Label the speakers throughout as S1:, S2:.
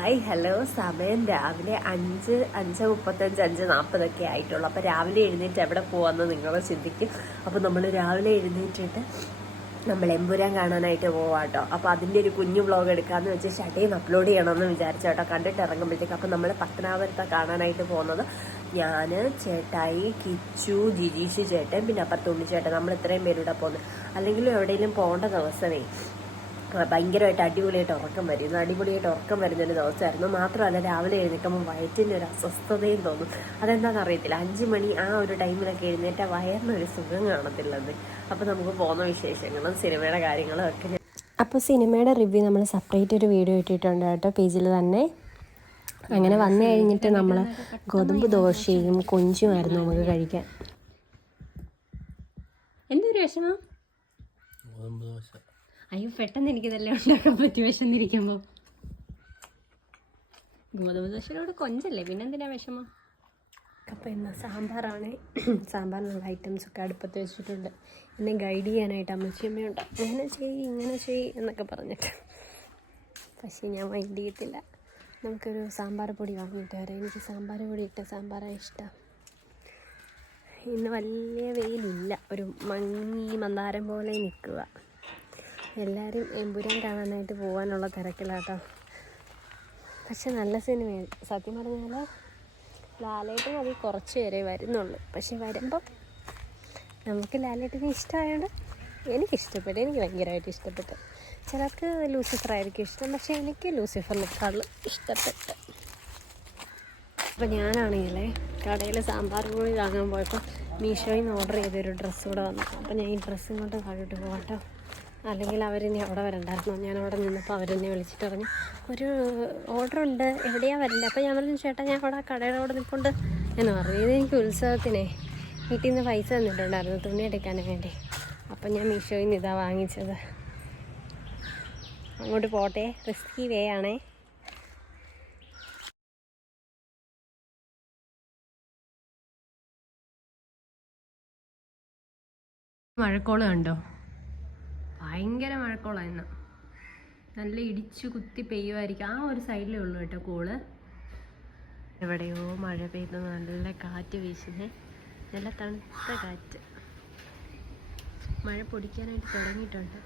S1: Hi hello. സമയം രാവിലെ അഞ്ച് അഞ്ച് മുപ്പത്തഞ്ച് അഞ്ച് നാൽപ്പതൊക്കെ ആയിട്ടുള്ളൂ. അപ്പോൾ രാവിലെ എഴുന്നേറ്റ് എവിടെ പോവാന്ന് നിങ്ങൾ ചിന്തിക്കും. അപ്പോൾ നമ്മൾ രാവിലെ എഴുന്നേറ്റിട്ട് നമ്മൾ എമ്പുരാൻ കാണാനായിട്ട് പോവാം കേട്ടോ അപ്പോൾ അതിന്റെ ഒരു കുഞ്ഞു വ്ളോഗ് എടുക്കാമെന്ന് വെച്ച് ഷട്ടേം അപ്ലോഡ് ചെയ്യണമെന്ന് വിചാരിച്ചു കേട്ടോ. കണ്ടിട്ട് ഇറങ്ങുമ്പോഴത്തേക്ക്. അപ്പോൾ നമ്മൾ പത്തനാപുരത്തെ കാണാനായിട്ട് പോകുന്നത് ഞാൻ ചേട്ടായി കിച്ചു ജിജീഷ് ചേട്ടൻ പിന്നെ അപ്പുറത്ത് ഉണ്ണിച്ചേട്ടൻ. നമ്മൾ ഇത്രയും പേരൂടെ പോകുന്നത് അല്ലെങ്കിൽ എവിടെയെങ്കിലും പോകേണ്ട ദിവസമേ. ഭയങ്കരമായിട്ട് അടിപൊളിയായിട്ട് ഉറക്കം വരുന്നു. അടിപൊളിയായിട്ട് ഉറക്കം വരുന്നൊരു ദിവസമായിരുന്നു. മാത്രമല്ല രാവിലെ എഴുന്നേൽക്കുമ്പോൾ വയറ്റിന്റെ ഒരു അസ്വസ്ഥതയും തോന്നും. അതെന്താണെന്ന് അറിയത്തില്ല. അഞ്ച് മണി ആ ഒരു ടൈമിലൊക്കെ എഴുന്നേറ്റ വയറിനൊരു സുഖം കാണത്തില്ലെന്ന്. അപ്പോൾ നമുക്ക് പോകുന്ന വിശേഷങ്ങളും സിനിമയുടെ കാര്യങ്ങളും ഒക്കെ.
S2: അപ്പോൾ സിനിമയുടെ റിവ്യൂ നമ്മൾ സെപ്പറേറ്റ് ഒരു വീഡിയോ ഇട്ടിട്ടുണ്ട് കേട്ടോ പേജിൽ തന്നെ. അങ്ങനെ വന്നു കഴിഞ്ഞിട്ട് നമ്മൾ ഗോതമ്പ് ദോശയും കൊഞ്ചുമായിരുന്നു നമുക്ക് കഴിക്കാൻ. എന്തൊരു വിഷമം?
S3: ഗോതമ്പ് ദോശ.
S2: അയ്യോ പെട്ടെന്ന് എനിക്കിതെല്ലാം ഉണ്ടാക്കാൻ പറ്റി വിശന്നിരിക്കുമ്പോൾ ഗോതമ്പ് ദോശയിലോട് കൊഞ്ചല്ലേ? പിന്നെന്തിനാ വിഷമം? അപ്പോൾ എന്നാ സാമ്പാറാണ്. സാമ്പാറിനുള്ള ഐറ്റംസ് ഒക്കെ അടുപ്പത്ത് വെച്ചിട്ടുണ്ട്. എന്നെ ഗൈഡ് ചെയ്യാനായിട്ട് അമ്മച്ചിയമ്മയുണ്ട് അങ്ങനെ ചെയ്യ് ഇങ്ങനെ ചെയ്യ് എന്നൊക്കെ പറഞ്ഞിട്ട്. പക്ഷേ ഞാൻ മൈൻഡ് ചെയ്യത്തില്ല. നമുക്കൊരു സാമ്പാർ പൊടി വാങ്ങിയിട്ട് വരാം. എനിക്ക് സാമ്പാർ പൊടി ഇട്ട സാമ്പാറാണ് ഇഷ്ടം. ഇന്ന് വലിയ വെയിലില്ല. ഒരു മങ്ങി മന്ദാരം പോലെ നിൽക്കുക. എല്ലാവരും എമ്പുരാൻ കാണാനായിട്ട് പോകാനുള്ള തിരക്കിലാട്ടോ. പക്ഷെ നല്ല സിനിമയാണ്. സത്യം പറഞ്ഞാൽ ലാലേട്ടൻ അത് കുറച്ച് പേരെ വരുന്നുള്ളൂ. പക്ഷെ വരുമ്പം നമുക്ക് ലാലേട്ടനെ ഇഷ്ടമായതുകൊണ്ട് എനിക്കിഷ്ടപ്പെട്ടു. എനിക്ക് ഭയങ്കരമായിട്ട് ഇഷ്ടപ്പെട്ടു. ചിലർക്ക് ലൂസിഫർ ആയിരിക്കും ഇഷ്ടം. പക്ഷേ എനിക്ക് ലൂസിഫറിനേക്കാളും ഇഷ്ടപ്പെട്ടു. അപ്പോൾ ഞാനാണെങ്കിലേ കടയിൽ സാമ്പാർ കൂടി വാങ്ങാൻ പോയപ്പോൾ മീഷോയിൽ നിന്ന് ഓർഡർ ചെയ്തൊരു ഡ്രസ്സ് കൂടെ വന്നു. അപ്പോൾ ഞാൻ ഈ ഡ്രസ്സും കൊണ്ട് കഴിഞ്ഞിട്ട് പോകട്ടോ അല്ലെങ്കിൽ അവരിനി അവിടെ വരണ്ടായിരുന്നു. ഞാൻ അവിടെ നിന്നപ്പോൾ അവരെന്നെ വിളിച്ചിട്ട് പറഞ്ഞു ഒരു ഓർഡർ ഉണ്ട്. എവിടെയാണ് വരണ്ടേ? അപ്പോൾ ഞാൻ പറഞ്ഞു ചേട്ടാ ഞാൻ അവിടെ കടയുടെ അവിടെ നിൽപ്പുണ്ട് എന്ന് പറഞ്ഞു. ഇത് എനിക്ക് ഉത്സവത്തിനെ വീട്ടിൽ നിന്ന് പൈസ തന്നിട്ടുണ്ടായിരുന്നു തുണി എടുക്കാൻ വേണ്ടി. അപ്പം ഞാൻ മീഷോയിൽ നിന്ന് ഇതാ വാങ്ങിച്ചത്. അങ്ങോട്ട് പോട്ടെ. റിസ്കി വേ ആണേ. മഴക്കോൾ കണ്ടോ? ഭയങ്കര മഴക്കോളാണ് നല്ല ഇടിച്ചു കുത്തി പെയ്യുമായിരിക്കും ആ ഒരു സൈഡിലേ ഉള്ളൂ കേട്ടോ കൂൾ. എവിടെയോ മഴ പെയ്ത് നല്ല കാറ്റ് വീശുന്നേ. നല്ല തണുത്ത കാറ്റ്. മഴ പൊടിക്കാനായിട്ട് തുടങ്ങിയിട്ടുണ്ട്.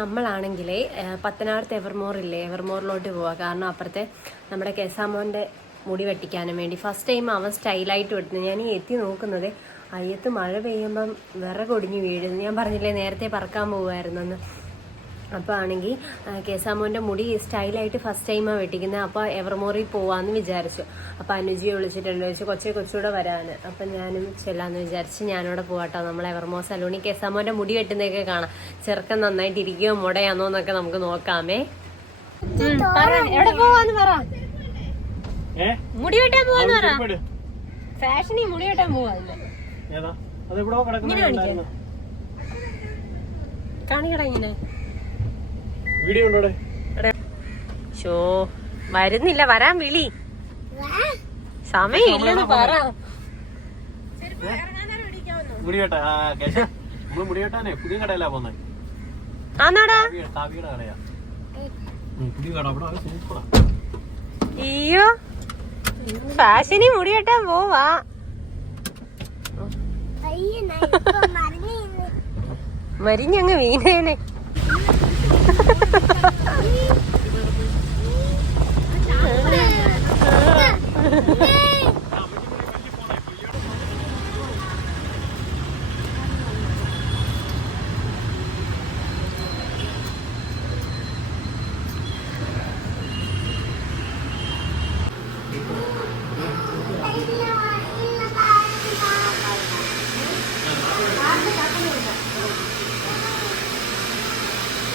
S2: നമ്മളാണെങ്കിലേ പത്തനാപുരത്ത് എവർമോറില്ലേ എവർമോറിലോട്ട് പോവാം. കാരണം അപ്പുറത്തെ നമ്മുടെ കെസാമോന്റെ മുടി വെട്ടിക്കാനും വേണ്ടി. ഫസ്റ്റ് ടൈം അവൻ സ്റ്റൈലായിട്ട് വെട്ടുന്നത്. ഞാൻ എത്തി നോക്കുന്നത് അയ്യത്ത് മഴ പെയ്യുമ്പം വിറകൊടിഞ്ഞ് വീഴുന്നു ഞാൻ പറഞ്ഞില്ലേ നേരത്തെ പറക്കാൻ പോകുമായിരുന്നെന്ന് അപ്പോൾ ആണെങ്കിൽ കേസാമോന്റെ മുടി സ്റ്റൈലായിട്ട് ഫസ്റ്റ് ടൈമാണ് വെട്ടിക്കുന്നത് അപ്പോൾ എവർമോറിൽ പോവാമെന്ന് വിചാരിച്ചു. അപ്പോൾ അനുജിയെ വിളിച്ചിട്ടുണ്ട്. ചോദിച്ചു കൊച്ചെ കൊച്ചുകൂടെ വരാൻ അപ്പം ഞാനും ചെല്ലാമെന്ന് വിചാരിച്ച് ഞാനിവിടെ പോകട്ടോ നമ്മൾ എവർമോ സലൂണിൽ കേസാമോന്റെ മുടി വെട്ടുന്നതൊക്കെ കാണാം. ചെറുക്കൻ നന്നായിട്ട് ഇരിക്കുകയോ മുടയാണോ എന്നൊക്കെ നമുക്ക് നോക്കാമേ. എവിടെ പോവാന്ന് പറ. മുടി വെട്ടാൻ പോവാന്ന് പറ. ഫാഷനി മുടി വെട്ടാൻ പോവാന്ന്.
S3: ഏതാ? അത് ഇവിടെ കിടക്കുന്ന
S2: കാണിക്കട ഇങ്ങനെ.
S3: വീഡിയോ ഉണ്ടോടെ
S1: ഷോ വരുന്നില്ല വരാൻ വിളി. സമയമില്ലെന്ന് പറ.
S3: പുതിയ പോന്നെ.
S1: അയ്യോ. ഫാഷനി മുടി വെട്ടാൻ പോവാ. മരിഞ്ഞങ്ങ് വീണേനെ.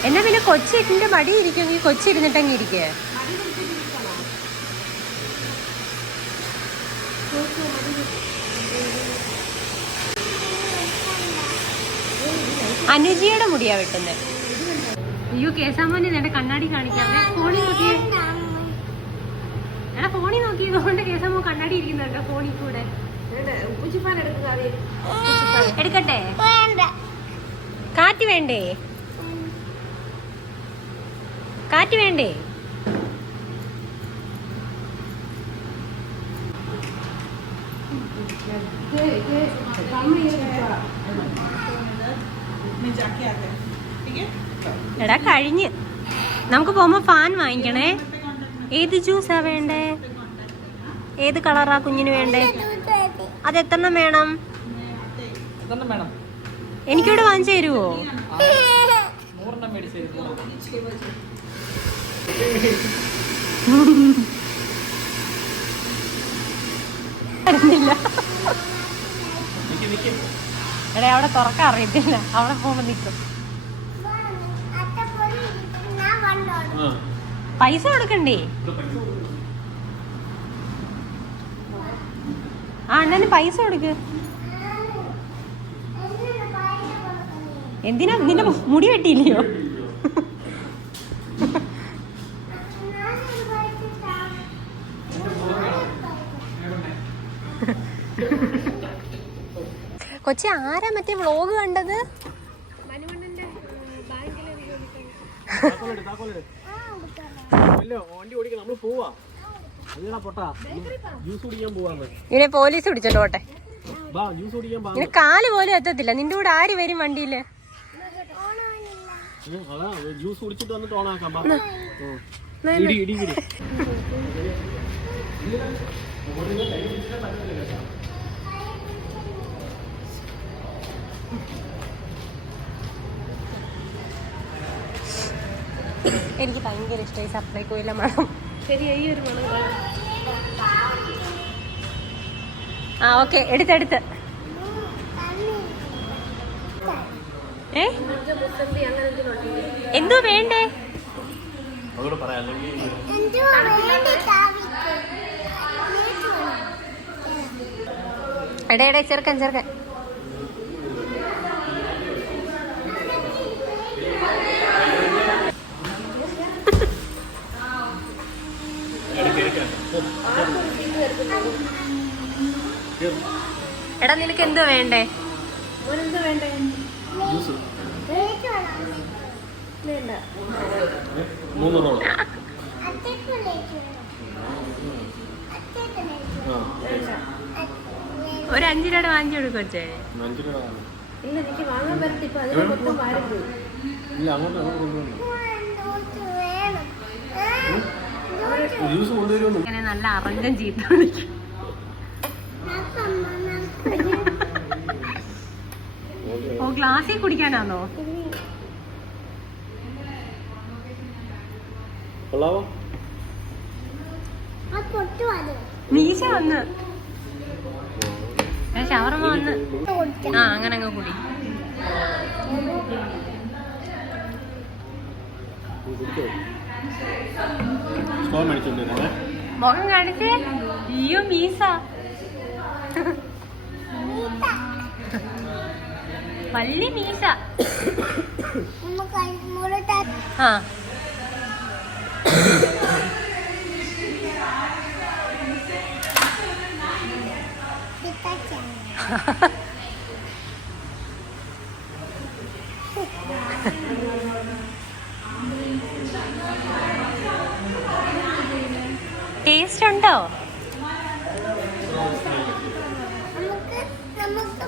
S1: എന്നാ പിന്നെ കൊച്ചിന്റെ മടി ഇരിക്കുമെങ്കിൽ കൊച്ചി ഇരുന്നിട്ടങ്ങ് ഇരിക്കേ. അനുജിയുടെ മുടിയാ വെട്ടുന്നത് അയ്യോ കേസാമോനെ നേരെ കണ്ണാടി കാണിക്കാതെ ഫോണിൽ നോക്കിയേ. എടാ ഫോണിൽ നോക്കിയതുകൊണ്ട് കേസാമോ കണ്ണാടി ഇരിക്കുന്നുണ്ടോ. ഫോണിൽ കൂടെ. എടുക്കട്ടെ? കാറ്റ് വേണ്ടേ? കാറ്റ് വേണ്ടേ?
S2: എടാ കഴിഞ്ഞ്. നമുക്ക് പോകുമ്പോ ഫാൻ വാങ്ങിക്കണേ. ഏത് ജ്യൂസാ വേണ്ടേ? ഏത് കളറാ കുഞ്ഞിന് വേണ്ടേ? അത് എത്രണ്ണം വേണം? എനിക്കിവിടെ വാങ്ങിച്ചു
S3: തരുമോ
S2: എടാ അവിടെ തുറക്കാൻ അറിയത്തില്ല. അവിടെ പോകുമ്പോ നിൽക്കും പൈസ കൊടുക്കണ്ടേ? ആ അണ്ണന് പൈസ കൊടുക്ക്. എന്തിനാ നിന്റെ മുടി വെട്ടിയില്ലയോ? കൊച്ചി ആരാ മറ്റേ വ്ളോഗ് കണ്ടത്? ഇവനെ പോലീസ് പിടിച്ചോണ്ട് പോട്ടെ. കാൽ പോലും എത്തത്തില്ല. നിന്റെ കൂടെ ആര് വരും
S3: വണ്ടിയിൽ? ജ്യൂസ് കുടിച്ചിട്ട് വന്നിട്ട് ഓണാക്കാം ബാ. ഉം. ഇടി ഇടി ഇടി.
S2: എനിക്ക് ഭയങ്കര ഇഷ്ടമായി സപ്ലൈക്കോയിലെ മണം.
S1: ശരിയായി ഒരു മണം
S2: ആ ഓക്കെ എടുത്തെടുത്ത് ഏ? എന്തോ വേണ്ടേ?
S3: അതോട് പറയാം അല്ലെങ്കിൽ
S2: എടേ എടേ ചെറുക്കൻ ചെറുക്കൻ. എടാ നിനക്ക് എന്ത് വേണ്ടേ?
S3: മൂന്ന് റോൾ
S2: ഒരു അഞ്ചു രൂപ വാങ്ങിച്ചു കൊടുക്കേ
S3: അഞ്ച് രൂപ.
S1: ഇല്ല എനിക്ക് വാങ്ങാൻ പറ്റത്തി ഇപ്പൊ അതിന് മൊത്തം വാരി പോയി
S3: ഇല്ല അങ്ങോട്ട് അങ്ങോട്ട് കൊണ്ടുവന്നു ജ്യൂസ് കൊണ്ടുവരുമെന്ന്
S2: ഇങ്ങനെ നല്ല ചീത്ത വിളിക്കും. ഓ ഗ്ലാസ്സിൽ കുടിക്കാനാണോ മീശ വന്ന്. ഷവർമ വന്ന്. ആ അങ്ങനെ അങ്ങ് കുടി മുഖം കാണിച്ചേ? അയ്യോ മീസ വള്ളി മീശ. ആ. ടേസ്റ്റ് ഉണ്ടോ നമുക്ക് നമുക്ക്